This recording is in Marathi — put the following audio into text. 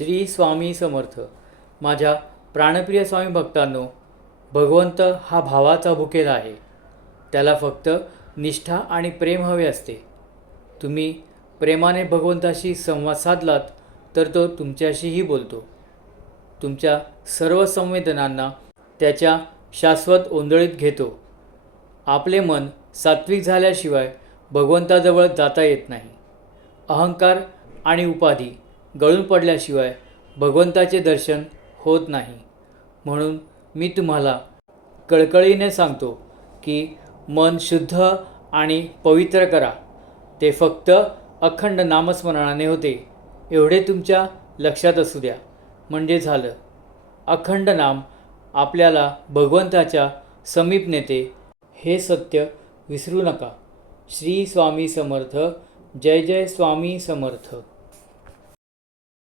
श्री स्वामी समर्थ. माझ्या प्राणप्रिय स्वामी भक्तांनो, भगवंत हा भावाचा भुकेला आहे. त्याला फक्त निष्ठा आणि प्रेम हवे असते. तुम्ही प्रेमाने भगवंताशी संवाद साधलात तर तो तुमच्याशीही बोलतो. तुमच्या सर्व संवेदनांना त्याच्या शाश्वत ओंजळीत घेतो. आपले मन सात्विक झाल्याशिवाय भगवंताजवळ जाता येत नाही. अहंकार आणि उपाधी गळून पडल्याशिवाय भगवंताचे दर्शन होत नाही. म्हणून मी तुम्हाला कळकळीने सांगतो की मन शुद्ध आणि पवित्र करा. ते फक्त अखंड नामस्मरणाने होते एवढे तुमच्या लक्षात असू द्या, म्हणजे झालं. अखंड नाम आपल्याला भगवंताच्या समीप नेते, हे सत्य विसरू नका. श्री स्वामी समर्थ. जय जय स्वामी समर्थ.